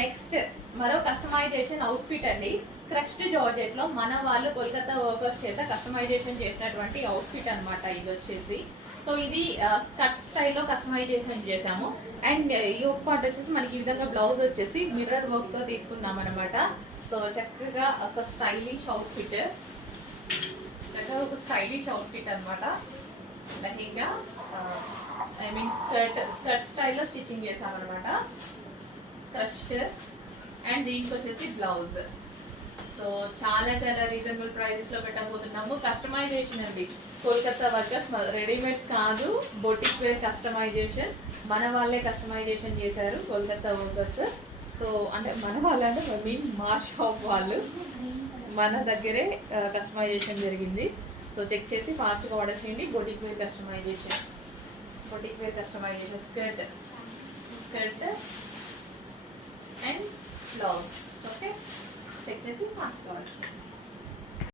Next మరో customization outfit అండి. Crushed georgette లో మన వాళ్ళు కోల్కతా వర్కర్స్ చేత కస్టమైజేషన్ చేసినటువంటి అవుట్ఫిట్ అన్నమాట ఇది వచ్చేసి. సో ఇది స్కర్ట్ స్టైల్లో కస్టమైజేషన్ చేసాము. అండ్ యోక్ పార్ట్ వచ్చేసి మనకి ఈ విధంగా బ్లౌజ్ వచ్చేసి మిర్రర్ వర్క్ తో తీసుకున్నాం అనమాట. సో చక్కగా ఒక స్టైలిష్ అవుట్ఫిట్, చక్కగా ఒక స్టైలిష్ అవుట్ఫిట్ అనమాట. లెహంగా ఐ మీన్ స్కర్ట్ స్టైల్లో స్టిచ్చింగ్ చేసామన్నమాట. క్రష్డ్ అండ్ దీనికి వచ్చేసి బ్లౌజ్. సో చాలా చాలా రీజనబుల్ ప్రైజెస్ లో పెట్టబోతున్నాము. కస్టమైజేషన్ అండి, కోల్కతా వర్కర్స్, రెడీమేడ్స్ కాదు, బొటిక్ వేర్ కస్టమైజేషన్. మన వాళ్ళే కస్టమైజేషన్ చేశారు కోల్కతా వర్కర్స్. సో అంటే మన వాళ్ళంటే మీన్ మా షాప్ వాళ్ళు, మన దగ్గరే కస్టమైజేషన్ జరిగింది. సో చెక్ చేసి ఫాస్ట్గా ఆర్డర్ చేయండి. Boutique wear customisation, boutique wear customisation, skirt and blouse. Okay, check చేసి ఫాస్ట్గా ఆర్డర్ చేయండి.